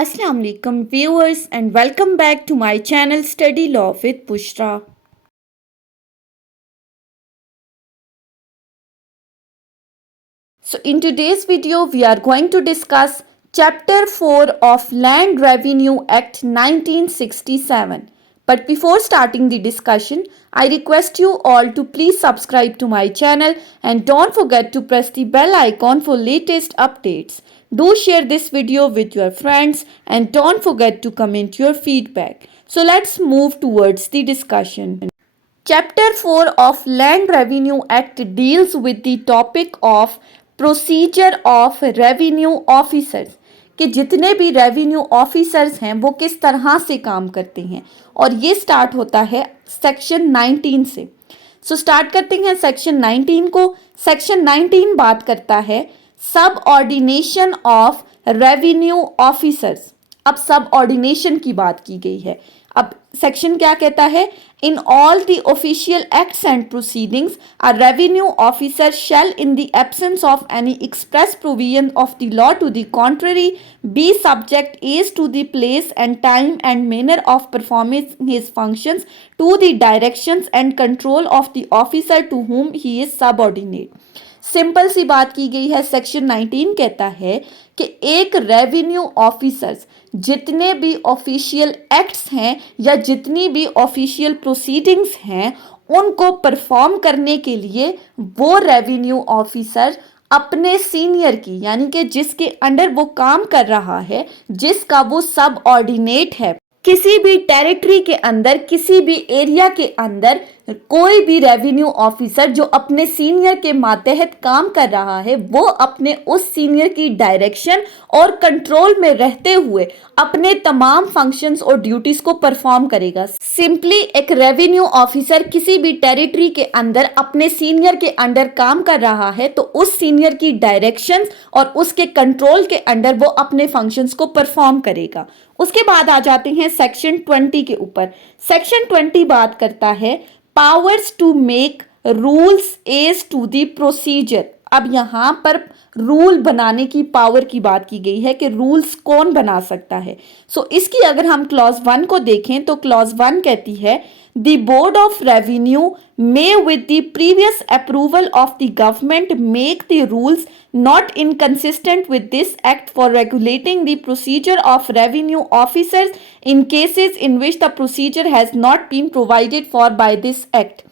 Assalamu alaikum viewers and welcome back to my channel Study Law with Bushra. So in today's video we are going to discuss Chapter 4 of Land Revenue Act 1967. But before starting the discussion, I request you all to please subscribe to my channel and don't forget to press the bell icon for latest updates. Do share this video with your friends and don't forget to comment your feedback. So let's move towards the discussion. Chapter 4 of Land Revenue Act deals with the topic of procedure of revenue officers कि जितने भी revenue officers हैं वो किस तरह से काम करते हैं और ये स्टार्ट होता है सेक्शन 19 से। सो स्टार्ट करते हैं सेक्शन 19 को। सेक्शन 19 बात करता है सब ऑर्डिनेशन ऑफ रेवेन्यू ऑफिसर्स। अब सब ऑर्डिनेशन की बात की गई है। अब सेक्शन क्या कहता है, in all the official acts and proceedings a revenue officer shall in the absence of any express provision of the law to the contrary be subject as to the place and time and manner of performing his functions to the directions and control of the officer to whom he is subordinate. Simple सी बात की गई है। Section 19 कहता है कि एक revenue officers जितने भी ऑफिशियल एक्ट्स हैं या जितनी भी ऑफिशियल प्रोसीडिंग्स हैं उनको परफॉर्म करने के लिए वो रेवेन्यू ऑफिसर अपने सीनियर की यानी कि जिसके अंडर वो काम कर रहा है, जिसका वो सब ऑर्डिनेट है, किसी भी टेरिटरी के अंदर, किसी भी एरिया के अंदर कोई भी रेवेन्यू ऑफिसर जो अपने सीनियर के मातहत काम कर रहा है वो अपने उस सीनियर की डायरेक्शन और कंट्रोल में रहते हुए अपने तमाम फंक्शंस और ड्यूटीज को परफॉर्म करेगा। सिंपली एक रेवेन्यू ऑफिसर किसी भी टेरिटरी के अंदर अपने सीनियर के अंडर काम कर रहा है तो उस सीनियर की डायरेक्शन और उसके कंट्रोल के अंडर वो अपने फंक्शंस को परफॉर्म करेगा। उसके बाद आ जाते हैं सेक्शन 20 के ऊपर। सेक्शन 20 बात करता है powers to make rules as to the procedure. अब यहाँ पर रूल बनाने की पावर की बात की गई है कि रूल्स कौन बना सकता है। सो इसकी अगर हम क्लॉज 1 को देखें तो क्लॉज 1 कहती है The Board of Revenue may with the previous approval of the government make the rules not inconsistent with this act for regulating the procedure of revenue officers in cases in which the procedure has not been provided for by this act.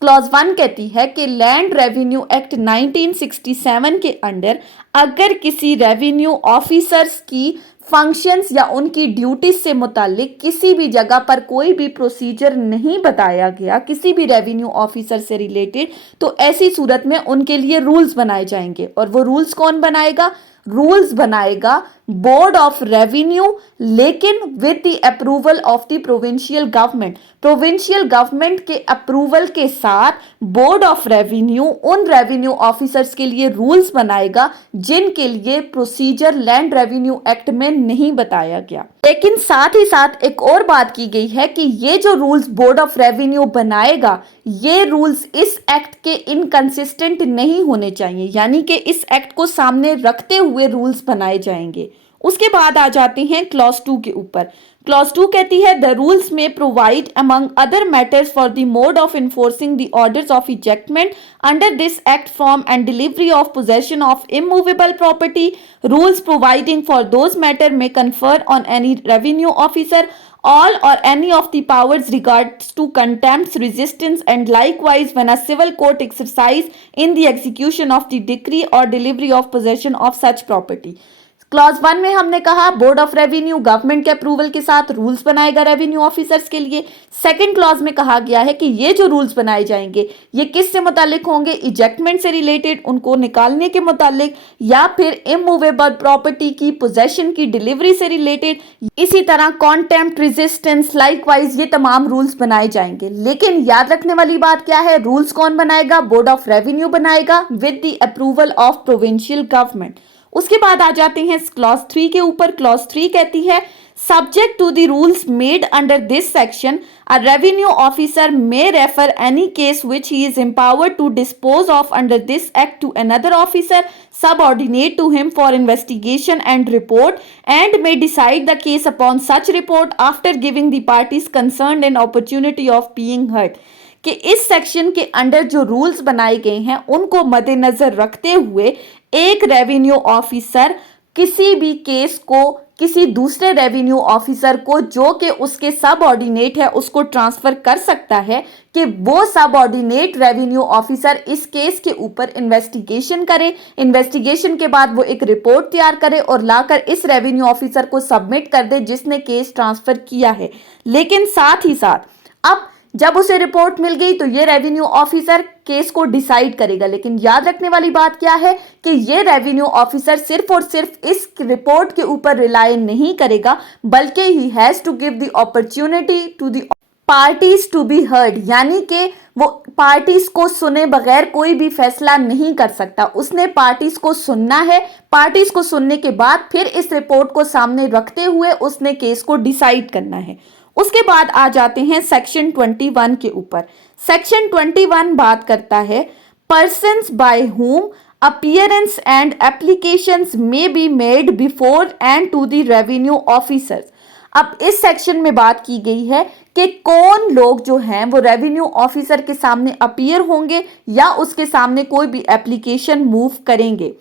Clause 1 कहती है कि land revenue act 1967 के under अगर किसी revenue officers की functions या उनकी duties से मुतालिक किसी भी जगह पर कोई भी प्रोसीजर नहीं बताया गया किसी भी रेवेन्यू ऑफिसर से रिलेटेड, तो ऐसी सूरत में उनके लिए रूल्स बनाए जाएंगे। और वो रूल्स कौन बनाएगा? रूल्स बनाएगा बोर्ड ऑफ रेवेन्यू, लेकिन with the approval of the provincial government. Provincial government के अप्रूवल के साथ बोर्ड ऑफ रेवेन्यू उन रेवेन्यू ऑफिसर्स के लिए रूल्स बनाएगा जिनके लिए प्रोसीजर लैंड रेवेन्यू एक्ट में नहीं बताया गया। लेकिन साथ ही साथ एक और बात की गई है कि ये जो रूल्स बोर्ड ऑफ रेवेन्यू बनाएगा ये रूल्स इस एक्ट के इनकंसिस्टेंट नहीं होने चाहिए, यानी कि इस एक्ट को सामने रखते हुए रूल्स बनाए जाएंगे। उसके बाद आ जाते हैं क्लॉज 2 के ऊपर। क्लॉज 2 कहती है the rules may provide among other matters for the mode of enforcing the orders of ejectment under this act from and delivery of possession of immovable property. Rules providing for those matter may confer on any revenue officer all or any of the powers regards to contempt, resistance and likewise when a civil court exercise in the execution of the decree or delivery of possession of such property. Clause 1 में हमने कहा board of revenue government के approval के साथ rules बनाएगा revenue officers के लिए। Second clause में कहा गया है कि ये जो रूल्स बनाए जाएंगे ये किससे मुतालिक होंगे? इजेक्टमेंट से रिलेटेड, उनको निकालने के मुतालिक, या फिर इमूवेबल प्रॉपर्टी की पोजेशन की डिलीवरी से रिलेटेड। इसी तरह कॉन्टेम्प्ट, रेजिस्टेंस, लाइकवाइज ये तमाम रूल्स बनाए जाएंगे। लेकिन याद रखने वाली बात क्या है? रूल्स कौन बनाएगा? बोर्ड ऑफ रेवेन्यू बनाएगा with the approval of provincial government. उसके बाद आ जाते हैं क्लॉज 3 के ऊपर। क्लॉज 3 कहती है subject to the rules made under this section, a revenue officer may refer any case which he is empowered to dispose of under this act to another officer subordinate to him for investigation and report, and may decide the case upon such report after giving the parties concerned an opportunity of being heard। कि इस section के under जो rules बनाए गए हैं उनको मद्देनजर रखते हुए एक रेवेन्यू ऑफिसर किसी भी केस को किसी दूसरे रेवेन्यू ऑफिसर को जो कि उसके सब ऑर्डिनेट है उसको ट्रांसफर कर सकता है कि वो सब ऑर्डिनेट रेवेन्यू ऑफिसर इस केस के ऊपर इन्वेस्टिगेशन करे, इन्वेस्टिगेशन के बाद वो एक रिपोर्ट तैयार करे और लाकर इस रेवेन्यू ऑफिसर को सबमिट कर दे जिसने केस ट्रांसफर किया है। लेकिन साथ ही साथ अब जब उसे रिपोर्ट मिल गई तो ये रेवेन्यू ऑफिसर केस को डिसाइड करेगा। लेकिन याद रखने वाली बात क्या है कि ये रेवेन्यू ऑफिसर सिर्फ और सिर्फ इस रिपोर्ट के ऊपर रिलाय नहीं करेगा बल्कि he has to give the opportunity to the parties to be heard, यानी कि वो पार्टीज को सुने बगैर कोई भी फैसला नहीं कर सकता। उसने पार्टीज को सुनना है, पार्टीज को सुनने के बाद फिर इस रिपोर्ट को सामने रखते हुए उसने केस को डिसाइड करना है। उसके बाद आ जाते हैं सेक्शन 21 के ऊपर। सेक्शन 21 बात करता है persons by whom appearance and applications may be made before and to the revenue officers. अब इस सेक्शन में बात की गई है कि कौन लोग जो हैं वो रेवेन्यू ऑफिसर के सामने अपीयर होंगे या उसके सामने कोई भी एप्लीकेशन मूव करेंगे।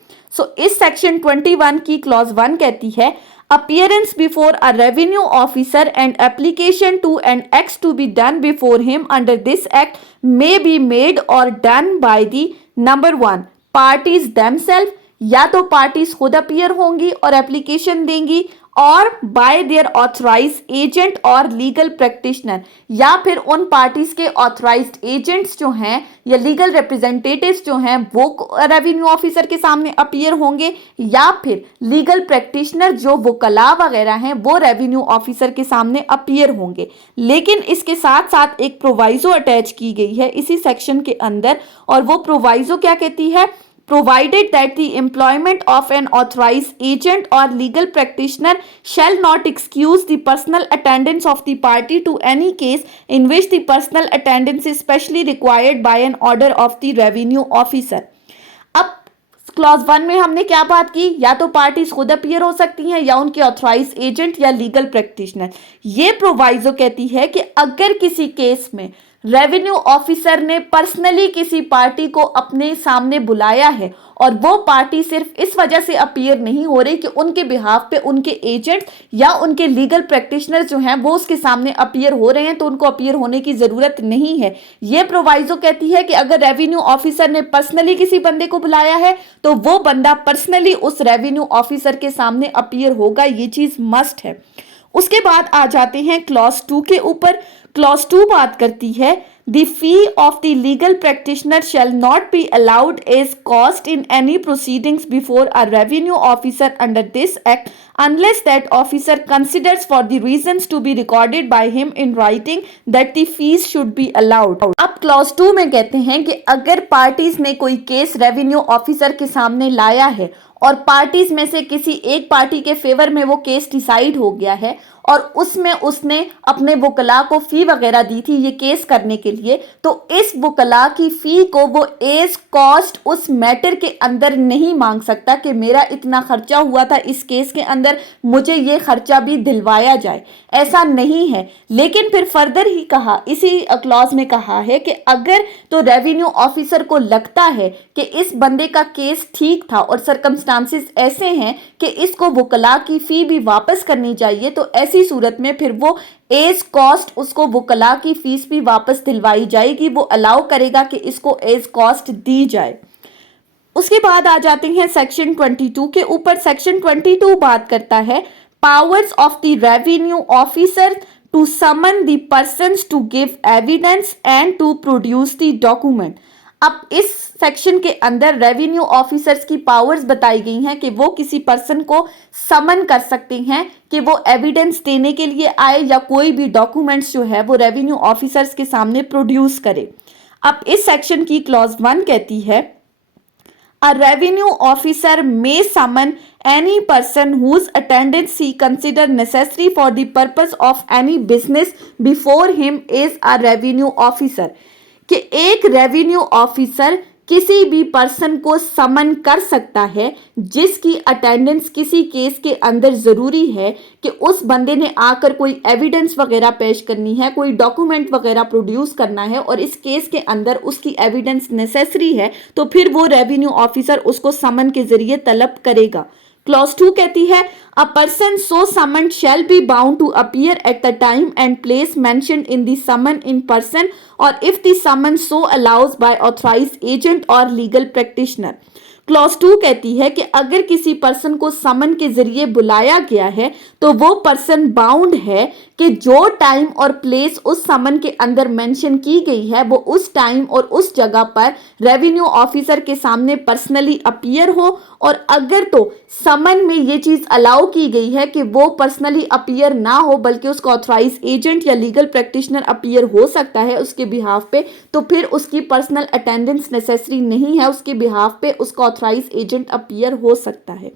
इस सेक्शन 21 की क्लॉज 1 कहती है appearance before a revenue officer and application to an acts to be done before him under this act may be made or done by the number 1 parties themselves, या तो parties खुद appear होंगी और application देंगी और bye there authorise agent or legal practitioner, या फिर उन पार्टीज के ऑथराइज्ड एजेंट्स जो हैं या लीगल रिप्रेजेंटेटिव्स जो हैं वो रेवेन्यू ऑफिसर के सामने अपीयर होंगे, या फिर लीगल प्रैक्टिशनर जो वकला वगैरह हैं वो रेवेन्यू ऑफिसर के सामने अपीयर होंगे। लेकिन इसके साथ साथ एक प्रोवाइजो अटैच की गई है इसी सेक्शन के अंदर, और वो प्रोवाइजो क्या कहती है, provided that the employment of an authorized agent or legal practitioner shall not excuse the personal attendance of the party to any case in which the personal attendance is specially required by an order of the revenue officer। अब clause 1 में हमने क्या बात की, या तो parties खुद appear हो सकती हैं या उनके ऑथराइज एजेंट या लीगल प्रैक्टिशनर। ये प्रोवाइजो कहती है कि अगर किसी केस में रेवेन्यू ऑफिसर ने पर्सनली किसी पार्टी को अपने सामने बुलाया है और वो पार्टी सिर्फ इस वजह से अपीयर नहीं हो रही कि उनके बिहाफ पे उनके एजेंट या उनके लीगल प्रैक्टिशनर जो हैं वो उसके सामने अपीयर हो रहे हैं तो उनको अपीयर होने की ज़रूरत नहीं है। ये प्रोवाइजो कहती है कि अगर रेवेन्यू ऑफिसर ने पर्सनली किसी बंदे को बुलाया है तो वो बंदा पर्सनली उस रेवेन्यू ऑफिसर के सामने अपीयर होगा, ये चीज़ मस्ट है। उसके बाद आ जाते हैं क्लॉज 2 के ऊपर। क्लॉज 2 बात करती है The fee of the legal practitioner shall not be allowed as cost in any proceedings before a revenue officer under this act unless that officer considers for the reasons to be recorded by him in writing that the fees should be allowed। अब clause 2 में कहते हैं कि अगर parties ने कोई case revenue officer के सामने लाया है और पार्टीज में से किसी एक पार्टी के फेवर में वो केस डिसाइड हो गया है और उसमें उसने अपने वकला को फी वगैरह दी थी ये केस करने के लिए, तो इस वकला की फी को वो एज कॉस्ट उस मैटर के अंदर नहीं मांग सकता कि मेरा इतना खर्चा हुआ था इस केस के अंदर, मुझे ये खर्चा भी दिलवाया जाए, ऐसा नहीं है। लेकिन फिर फर्दर ही कहा, इसी क्लॉज में कहा है कि अगर तो रेवेन्यू ऑफिसर को लगता है कि इस बंदे का केस ठीक था और सर्कमस्टांसिस ऐसे हैं कि इसको वकला की फी भी वापस करनी चाहिए, तो ऐसी सूरत में फिर वो एज कॉस्ट उसको वकला की फीस भी वापस दिलवाई जाएगी, वो अलाउ करेगा कि इसको एज कॉस्ट दी जाए। उसके बाद आ जाते हैं सेक्शन 22 के ऊपर। सेक्शन 22 बात करता है powers of the revenue officer to summon the persons to give evidence and to produce the document. अब इस सेक्शन के अंदर रेवेन्यू ऑफिसर्स की पावर्स बताई गई हैं कि वो किसी पर्सन को समन कर सकते हैं कि वो एविडेंस देने के लिए आए या कोई भी डॉक्यूमेंट्स जो है वो रेवेन्यू ऑफिसर्स के सामने प्रोड्यूस करे। अब इस सेक्शन की क्लॉज 1 कहती है A revenue officer may summon any person whose attendance he consider necessary for the purpose of any business before him is a revenue officer. कि एक रेवेन्यू ऑफिसर किसी भी पर्सन को समन कर सकता है जिसकी अटेंडेंस किसी केस के अंदर ज़रूरी है कि उस बंदे ने आकर कोई एविडेंस वगैरह पेश करनी है, कोई डॉक्यूमेंट वगैरह प्रोड्यूस करना है और इस केस के अंदर उसकी एविडेंस नेसेसरी है, तो फिर वो रेवेन्यू ऑफिसर उसको समन के जरिए तलब करेगा। क्लॉज 2 कहती है a person so summon shall be bound to appear at the time and place mentioned in the summon in person or if the summon so allows by authorised agent or legal practitioner. Clause 2 कहती है कि अगर किसी person को समन के जरिए बुलाया गया है तो वो पर्सन बाउंड है कि जो टाइम और प्लेस उस समन के अंदर मेंशन की गई है वो उस टाइम और उस जगह पर रेवेन्यू ऑफिसर के सामने पर्सनली अपीयर हो, और अगर तो समन में ये चीज अलाउ की गई है कि वो पर्सनली अपीयर ना हो बल्कि उसका ऑथराइज एजेंट या लीगल प्रैक्टिशनर अपीयर हो सकता है उसके बिहाफ पे, तो फिर उसकी पर्सनल अटेंडेंस नेसेसरी नहीं है, उसके बिहाफ पे उसका ऑथराइज एजेंट अपीयर हो सकता है।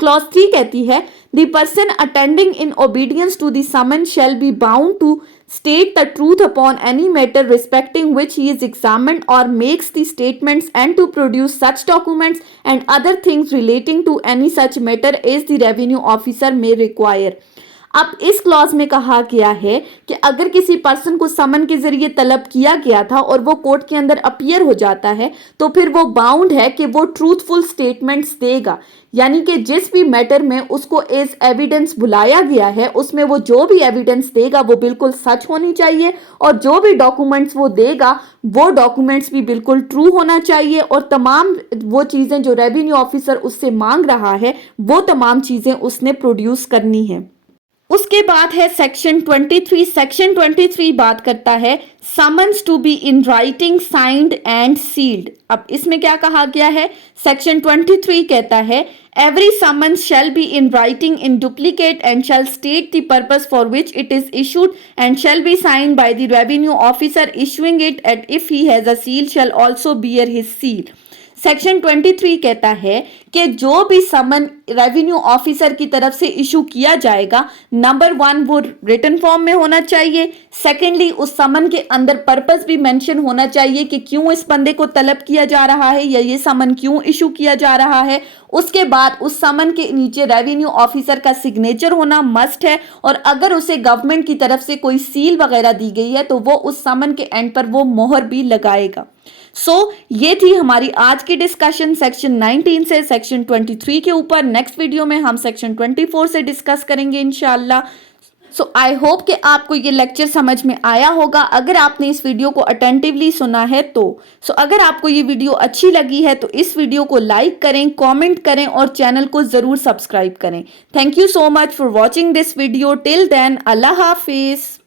क्लॉज 3 कहती है the person attending in obedience to the summon shall be bound to state the truth upon any matter respecting which he is examined or makes the statements and to produce such documents and other things relating to any such matter as the revenue officer may require। अब इस clause में कहा गया है कि अगर किसी person को समन के जरिए तलब किया गया था और वो कोर्ट के अंदर अपीयर हो जाता है तो फिर वो बाउंड है कि वो ट्रूथफुल स्टेटमेंट्स देगा, यानी कि जिस भी मैटर में उसको एज एविडेंस बुलाया गया है उसमें वो जो भी एविडेंस देगा वो बिल्कुल सच होनी चाहिए और जो भी डॉक्यूमेंट्स वो देगा वो डॉक्यूमेंट्स भी बिल्कुल ट्रू होना चाहिए और तमाम वो चीज़ें जो रेवेन्यू ऑफिसर उससे मांग रहा है वो तमाम चीज़ें उसने प्रोड्यूस करनी है। उसके बाद है सेक्शन 23। सेक्शन 23 बात करता है summons to be in writing signed and sealed. अब इसमें क्या कहा गया है, सेक्शन 23 कहता है every summons shall be in writing in duplicate and shall state the purpose for which it is issued and shall be signed by the revenue officer issuing it at if he has a seal shall also bear his seal. Section 23 कहता है कि जो भी समन revenue officer की तरफ से issue किया जाएगा, नंबर 1 वो रिटन फॉर्म में होना चाहिए, सेकेंडली उस समन के अंदर पर्पस भी मेंशन होना चाहिए कि क्यों इस बंदे को तलब किया जा रहा है या ये समन क्यों इशू किया जा रहा है। उसके बाद उस समन के नीचे रेवेन्यू ऑफिसर का सिग्नेचर होना मस्ट है और अगर उसे गवर्नमेंट की तरफ से कोई सील वगैरह दी गई है तो वो उस समन के एंड पर वो मोहर भी लगाएगा। ये थी हमारी आज की डिस्कशन सेक्शन 19 से सेक्शन 23 के ऊपर। नेक्स्ट वीडियो में हम सेक्शन 24 से डिस्कस करेंगे इंशाल्लाह। आई होप कि आपको ये लेक्चर समझ में आया होगा अगर आपने इस वीडियो को अटेंटिवली सुना है तो। अगर आपको ये वीडियो अच्छी लगी है तो इस वीडियो को लाइक करें, कमेंट करें और चैनल को ज़रूर सब्सक्राइब करें। Thank you so much for watching this video. Till then अल्लाह हाफिज़।